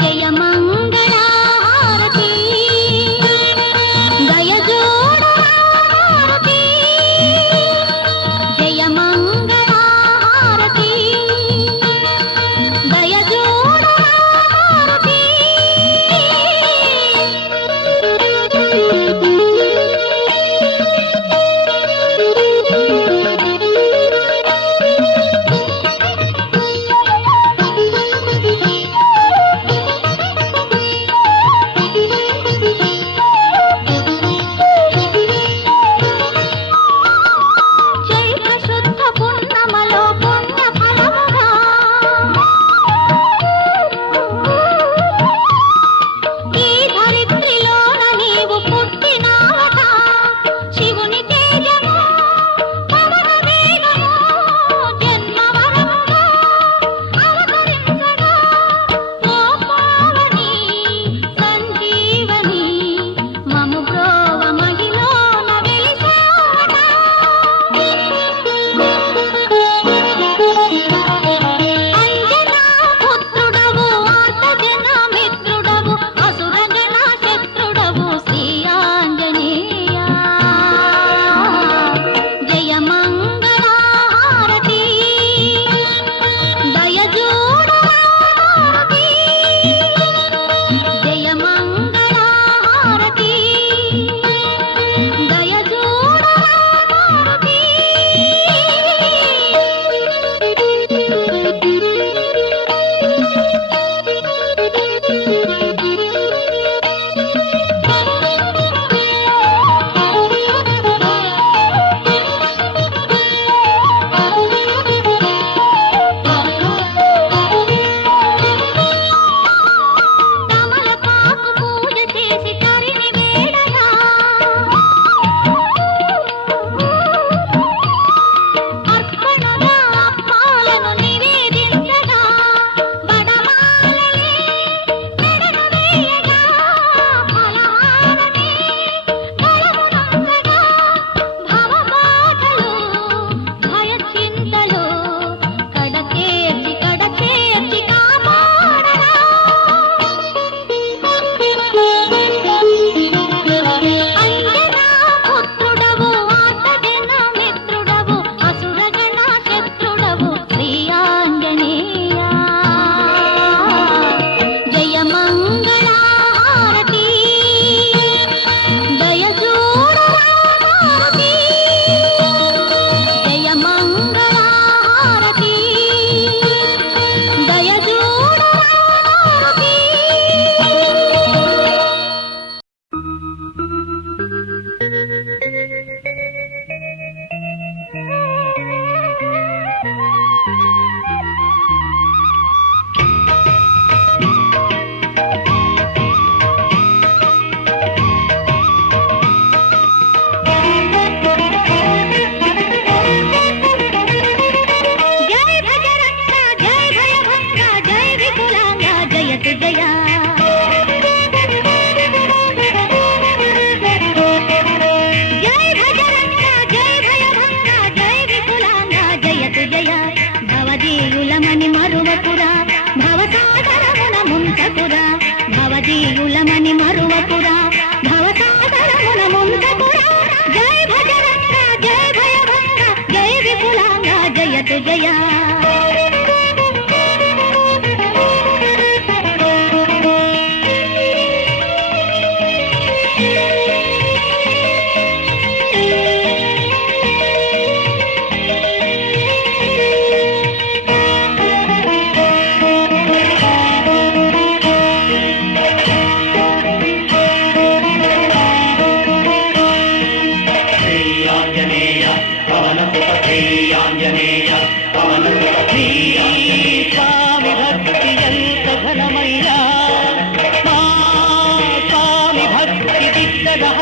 జయ మంగళ హారతి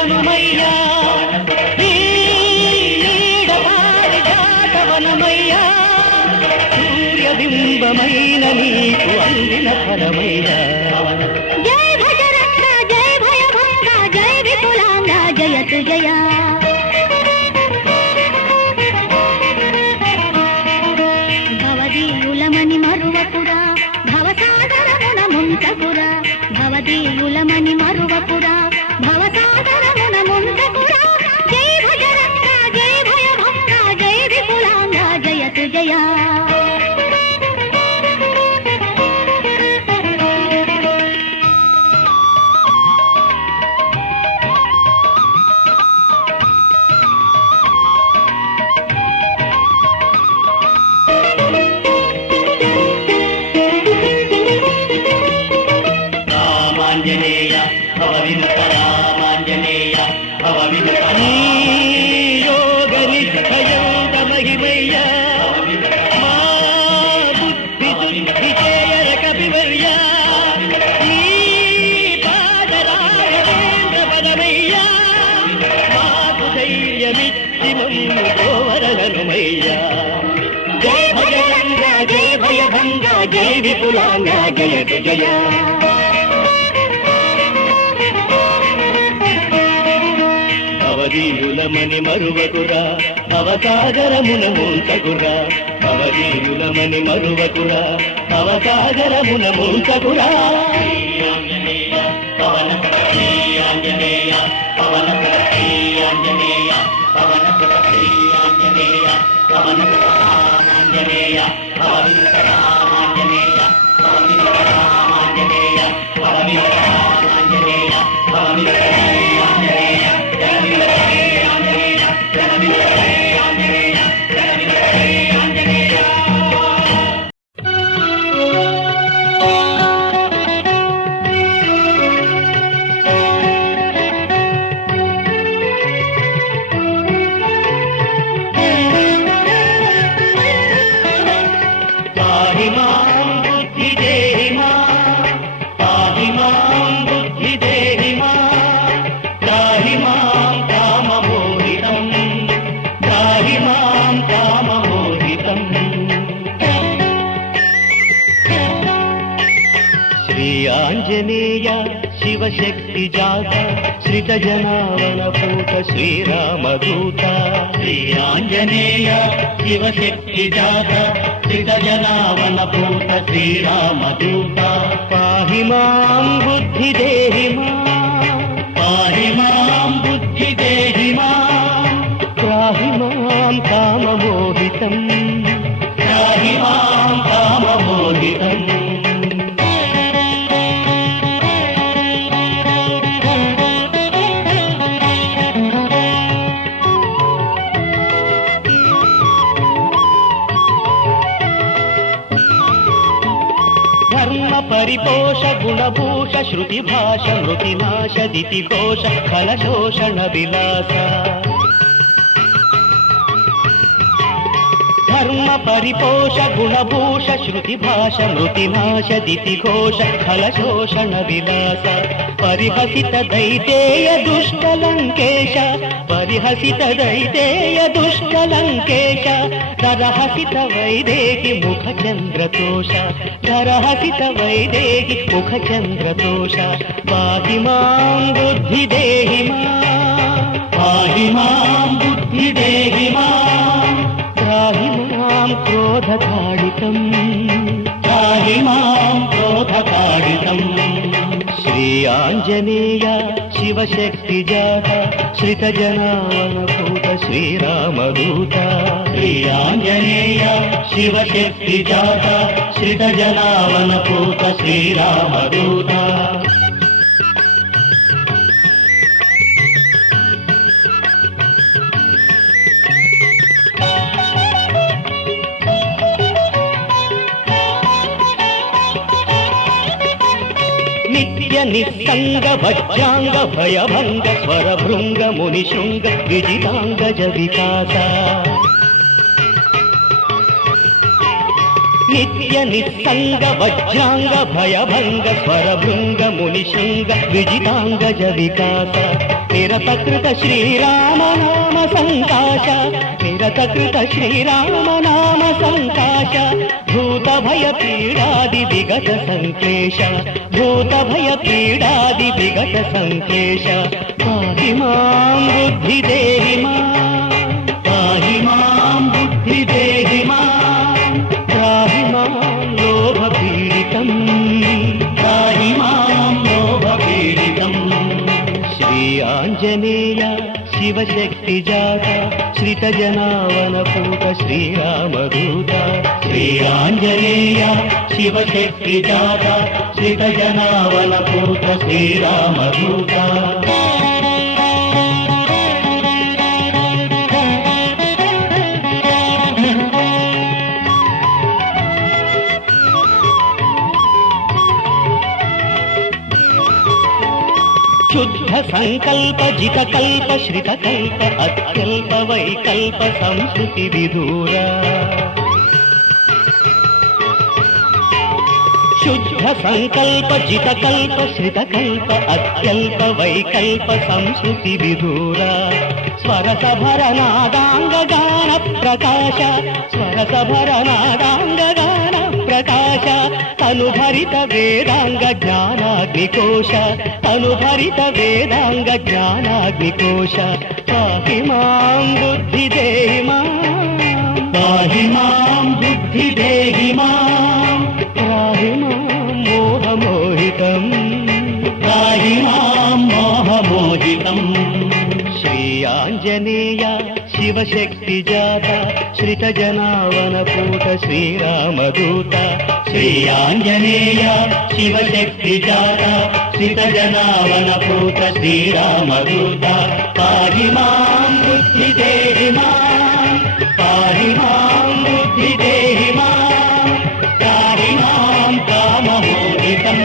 హనుమయ్యా ఈడపారిజాతవనమయ్యా సూర్యబింబమైన నీకు అందిన ఫలమయ్యా జయ భజరంగ జయ భయభంగ జయ విపులాంగ జయతు జయ భవదీయులమని మరువపురా భవసాగరమున ముంచపురా భవదీయులమని మరువపురా భవసాగరమున ముంచపురా జయ భజరంగ జయ భయభంగ జయ విపులాంగ జయతు జయ రామాంజనేయ భవ వినుత రామాంజనేయ భవ వినుత యోగ నిష్ఠయోగ మహిమయ్య మా బుద్ధి శుద్ధి చేయర కవివర్య నీ పాదరాఘవేంద్ర పదమయ్య మాకు ధైర్యమిచ్చి మమ్ము గోవరహనుమయ్య జయ భజరంగ జయ భయభంగ జయ విపులాంగ జయతు జయ భవదీయులమని మరువకురా భవసాగరమున ముంచకురా భవదీయులమని మరువకురా భవసాగరమున ముంచకురా ఆంజనేయ పవన ఆంజనేయ పవన ఆంజనేయ పవన ఆంజనేయ పవన ఆంజనేయ పవన ఆంజనేయ పవన ఆంజనేయ పవన ఆంజనేయ పవన ఆంజనేయ శివశక్తి జాత శ్రిత జనావన పూత శ్రీరామదూత శ్రీ ఆంజనేయ శివశక్తి జాత శ్రిత జనావన పూత శ్రీరామదూత పాహి మాం బుద్ధి దేహి పాహి మాం బుద్ధి దేహి పాహి మాం కామమోహితం పాహి మాం కామమోహితం परिपोष गुणभूष श्रुतिभाष मृतिनाश दितिघोष फलशोषण विलास धर्म परिपोष गुणभूष श्रुतिभाष मृतिनाश दितिघोष फलशोषण विलास परिहसित दैतेय दुष्टलंकेश परिहसित दैतेय दुष्टलंकेश धरहसित वैदेहि मुखचन्द्रतोष धरहसित वैदेहि मुखचन्द्रतोष पाहि मां बुद्धि देहि पाहि मां बुद्धि देहि त्राहि मां क्रोधताडितम् त्राहि मां क्रोधताडितम् श्री आंजनेय शिवशक्ति जात श्रित जनावनभूत श्रीरामदूत श्री आंजनेय शिवशक्ति जात श्रित जनावनभूत श्रीरामदूत नित्य निस्संग भज्जांग भयभंग स्वर भृंग मुनिशृंग विजितांग विकास నిత్య నిస్సంగ వజ్రాంగ భయభంగ స్వరభృంగ మునిశృంగ విజితాంగజ వికాస నిరతకృత శ్రీరామ నామ సంకాశ నిరతకృత శ్రీరామ నామ సంకాశ భూత భయ పీడాది విగత సంక్లేశ భూత భయ పీడాది విగత సంక్లేశ పాహి మాం బుద్ధి దేహి మాం పాహి మాం బుద్ధి దేహి మాం పాహి మాం లోభ పీడితం పాహి మాం లోభ పీడితం శ్రీ ఆంజనేయ శివశక్తి జాత శ్రిత జనావనపూత శ్రీరామదూత శ్రీ ఆంజనేయ శివశక్తి జాత శ్రిత జనావనపూత శ్రీరామదూత శుద్ధ సంకల్ప జిత కల్ప శ్రిత కల్ప అత్యల్ప వైకల్ప సంస్కృతి విదూర శుద్ధ సంకల్ప జిత కల్ప శ్రిత కల్ప అత్యల్ప వైకల్ప సంస్కృతి విదూర స్వరసభర నాదాంగ గాన ప్రకాశ స్వరసభర నాదాంగ గాన ప్రకాశ తనుభరిత వేదాంగ జ్ఞానాగ్నికోశ తనుభరిత వేదాంగ జ్ఞానాగ్నికోశ పాహి మాం బుద్ధి దేహి మాం పాహి మాం బుద్ధి దేహి మాం పాహి మాం మోహమోహితం పాహి మాం మోహమోహితం శ్రీ ఆంజనేయ శివశక్తి జాత శ్రిత జనావనపూత శ్రీరామదూత శ్రీ ఆంజనేయ శివశక్తి జాత శ్రిత జనావనపూత శ్రీరామదూత పాహి మాం బుద్ధి దేహి మాం పాహి మాం బుద్ధి దేహి మాం పాహి మాం కామమోహితం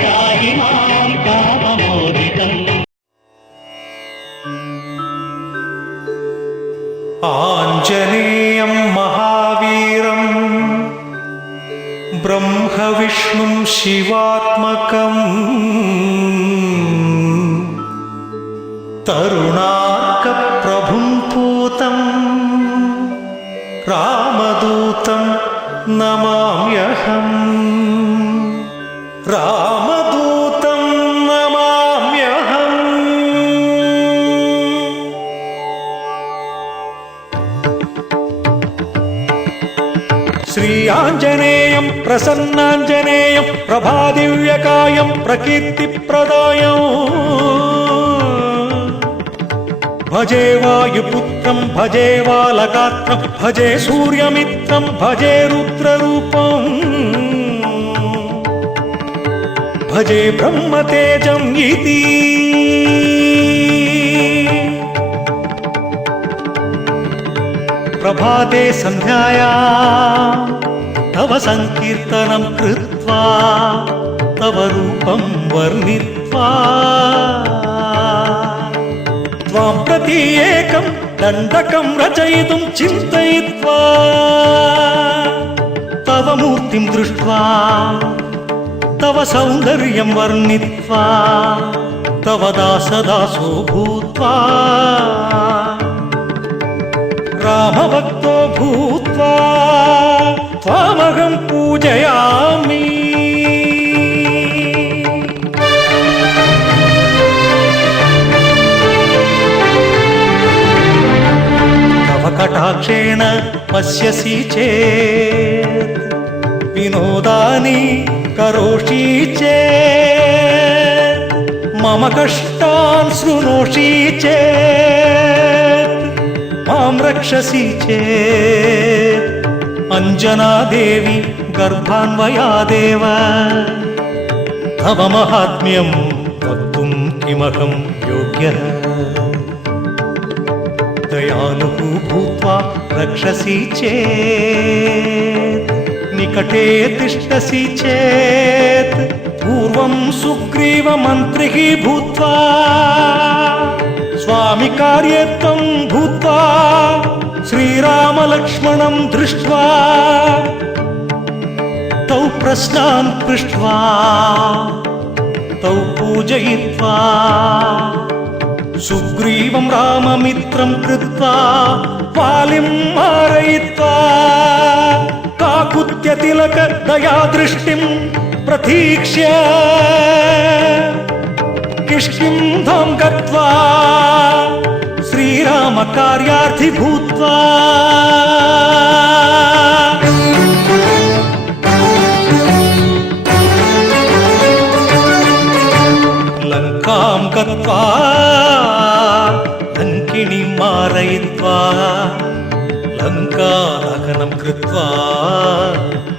పాహి మాం కామమోహితం ఆంజనేయం మహావీరం బ్రహ్మ విష్ణుం శివాత్మకం తరుణార్క ప్రభుం పూతం రామదూతం నమామ్యహం రామదూతం నమామ్యహం శ్రీ ఆంజనేయం ప్రసన్నాంజనేయం ప్రభాదివ్యకాయం ప్రకీర్తిప్రదాయం భజే వాయుపుత్రం భజే బాలగాత్రం భజే సూర్యమిత్రం భజే రుద్రరూపం భజే బ్రహ్మతేజం ఇతి ప్రభాతే సంధ్యాయా తవ సంకీర్తనం కృత్వా తవ రూపం వర్ణిత్వా త్వాం ప్రతి ఏకం దండకం రచయితుం చింతయిత్వా తవ మూర్తిం దృష్ట్వా తవ సౌందర్యం వర్ణిత్వా తవ దాసదాసో భూత్వా రామభక్తో భూత్వా త్వామహం పూజయామి తవ కటాక్షేణ పశ్యసి చేత్ వినోదాని కరోషి చేత్ మమ కష్టాన్ శృణోషి చేత్ మాం రక్షసి చేత్ అంజనాదేవి గర్భాన్వయాదేవ తవ మహాత్మ్యం వక్తుం కిమహం యోగ్యః దయాళుః భూత్వా రక్షసి చేత్ నికటే తిష్టసి చేత్ పూర్వం సుగ్రీవ మంత్రిః భూత్వా స్వామి కార్యేత్వం భూత్వా శ్రీరామలక్ష్మణం దృష్ట్వా తౌ ప్రశ్నాన్ పృష్ట్వా తౌ పూజయిత్వా సుగ్రీవం రామమిత్రం కృత్వా వాలిం మారయిత్వా కాకుత్య తిలక దయాదృష్టిం ప్రతీక్ష్య కిష్కింధాం గత్వా శ్రీరామ కార్యార్థి భూత్వా లంకాం గత్వా లంకిణి మారయిత్వా లంకాదహనం కృత్వా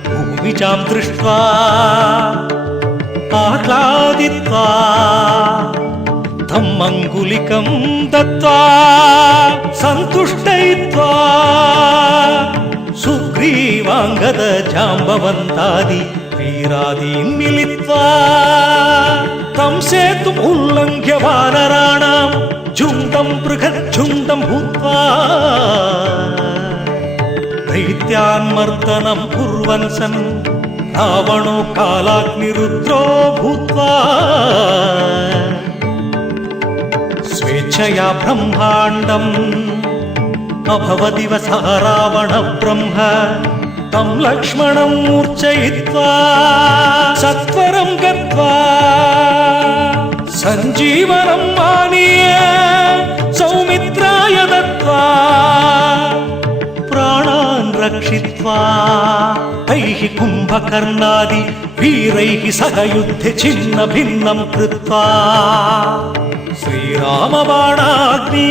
భూమిచాం దృష్ట్వా ఆహ్లాదిత్వా ధమ్మంగులికం దత్వా సంతుష్టయిత్వా సుగ్రీవాంగద జాంబవంతాది వీరాదీన్ మిలిత్వా తం సేతుం ఉల్లంఘ్య వానరాణాం ఝుండం బృహజ్ఝుండం భూత్వా దైత్యాన్మర్దనం కుర్వన్ సన్ రావణో కాలాగ్నిరుద్రో భూత్వా స్వేచ్ఛయా బ్రహ్మాండం అభవదివ సహ రావణ బ్రహ్మ తం లక్ష్మణం మూర్ఛయిత్వా సత్వరం గత్వా సంజీవనం మానీయ సౌమిత్రాయ దత్వా ప్రాణాన్ రక్షిత్వా తైః కుంభకర్ణాది వీరైః సహ యుద్ధే ఛిన్న భిన్నం కృత్వా శ్రీరామ బాణాగ్ని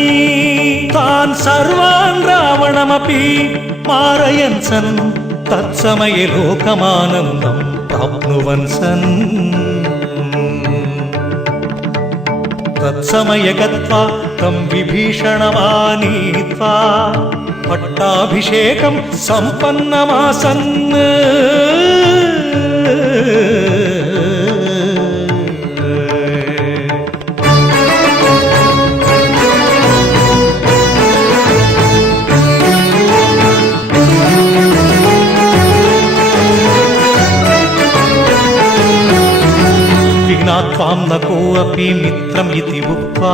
తాన్ సర్వాన్ రావణమపి మారయన్ సన్ తత్సమయే లోకమానందం ప్రాప్నువన్ సన్ తత్సమయ గత్వా తం విభీషణమానీత్వా పట్టాభిషేకం సంపన్నమాసన్ విజ్ఞాత్వాం న కోऽపి మిత్రం ఇతి ఉక్త్వా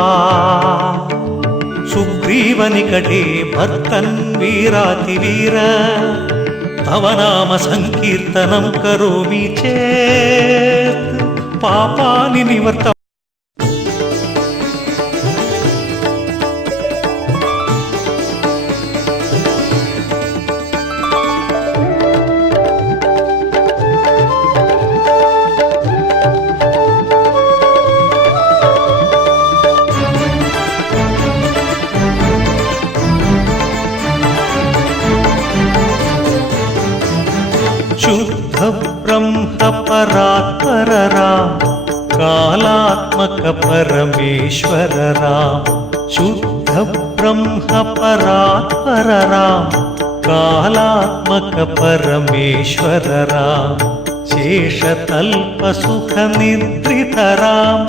సుగ్రీవ నికటే భర్తన్ వీరాతివీర తవ నామ సంకీర్తనం కరోమి చేత్ పాపాని నివర్త శుద్ధ బ్రహ్మ పరాత్పర రామ కాలాత్మక పరమేశ్వర రామ శుద్ధ బ్రహ్మ పరాత్పర రామ కాలాత్మక పరమేశ్వర రామ శేషతల్ప సుఖ నిద్రిత రామ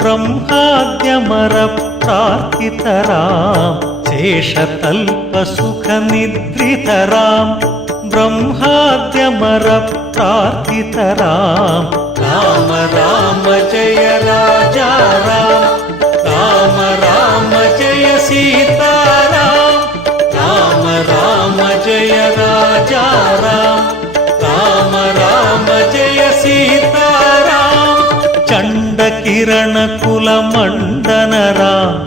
బ్రహ్మాద్యమర ప్రార్థిత రామ శేషతల్ప సుఖ నిద్రిత రామ బ్రహ్మాద్యమర ప్రార్థిత రామ రామ రామ జయ రాజా రామ రామ రామ జయ సీతారామ రామ రామ జయ రాజా రామ రామ జయ సీతారామ చండ కిరణ కుల మండన రామ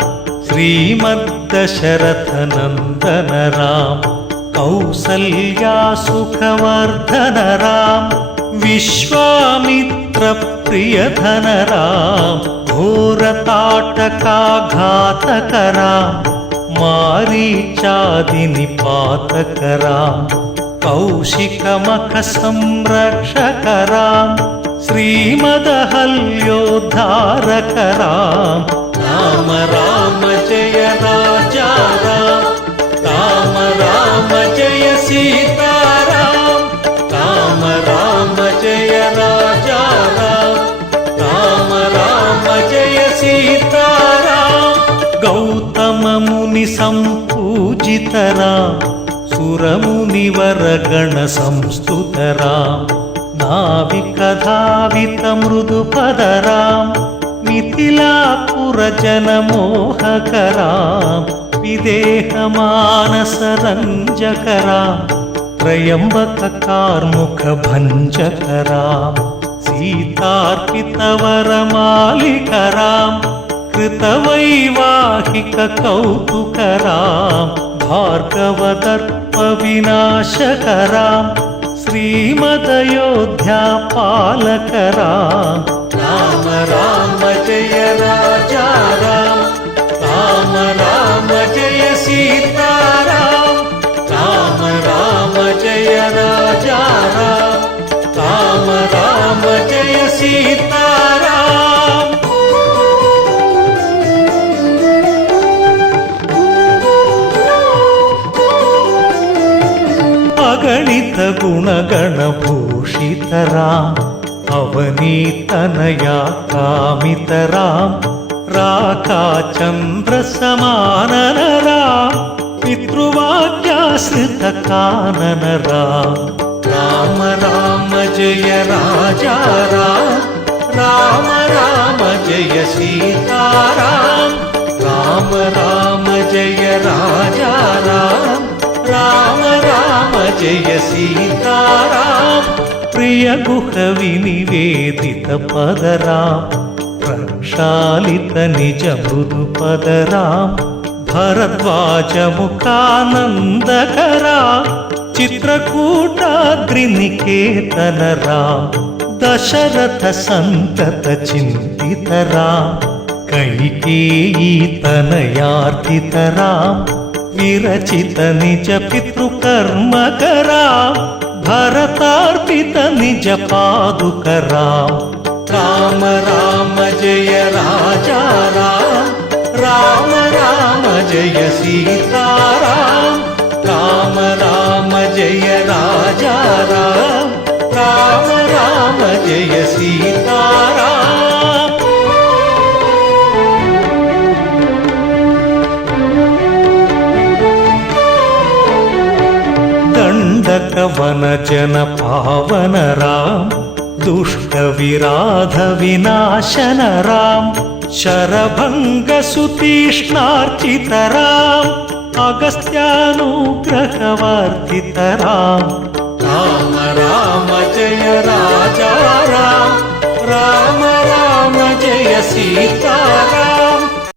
శ్రీమద్దశరథ నందన రామ కౌసల్యా సుఖవర్ధన రామ విశ్వామిత్ర ప్రియధన రామ ఘోరతాటకాఘాతక రామ మారీచాది నిపాతక రామ కౌశికమఖ సంరక్షక రామ శ్రీమదహల్యోద్ధారక రామ రామ రామ జయ రాజా రామ రామ జయ సీతారామ రామ రామ జయ రాజా రామ రామ జయ సీతారామ గౌతమ ముని ముని సంపూజితరా సురమునివర గణ సంస్తుతరా నావికధావిత మృదు పదరా మిథిలాపుర జనమోహకరా విదేహ మానస రంజకరా త్రయంబక కార్ముక భంజకరా సీతార్పిత వరమాలికరా కృతవైవాహిక కౌతుకరా భార్గవదర్ప వినాశకరా శ్రీమదయోధ్యా పాలకరా రామ రామ జయ రాజా రామ రామ రామ జయ సీతారామ రామ రామ జయ రాజా రామ రామ రామ జయ సీతారామ అగణిత గుణగణ భూషితరా అవనీతనయా కామితరా రాకా చంద్ర సమాననరా పితృవాక్యాశ్రిత కాననరా రామ రామ జయ రాజా రామ రామ రామ జయ సీతారామ రామ రామ జయ రాజా రామ రామ రామ జయ సీతారామ ప్రియ గుహ వినివేదిత పదరా ప్రక్షాళిత నిజ మృదు పదరా భరద్వాజ ముఖానందకరా చిత్రకూటాద్రినికేతనరా దశరథ సంతత చింతితరా కైకేయీ తనయార్పితరా విరచిత నిజ పితృకర్మకరా భరతార్పిత నిజ పాదుకరా రామ రామ జయ రాజా రామ రామ రామ జయ సీతారామ రామ రామ జయ రాజా రామ రామ రామ జయ సీతారామ దండక వన జన పావన రామ దుష్ట విరాధ వినాశన రామ శరభంగ సుతీష్ణార్చిత రామ అగస్త్యానుగ్రహవర్ధిత రామ రామ రామ జయ రాజా రామ రామ రామ జయ సీతారామ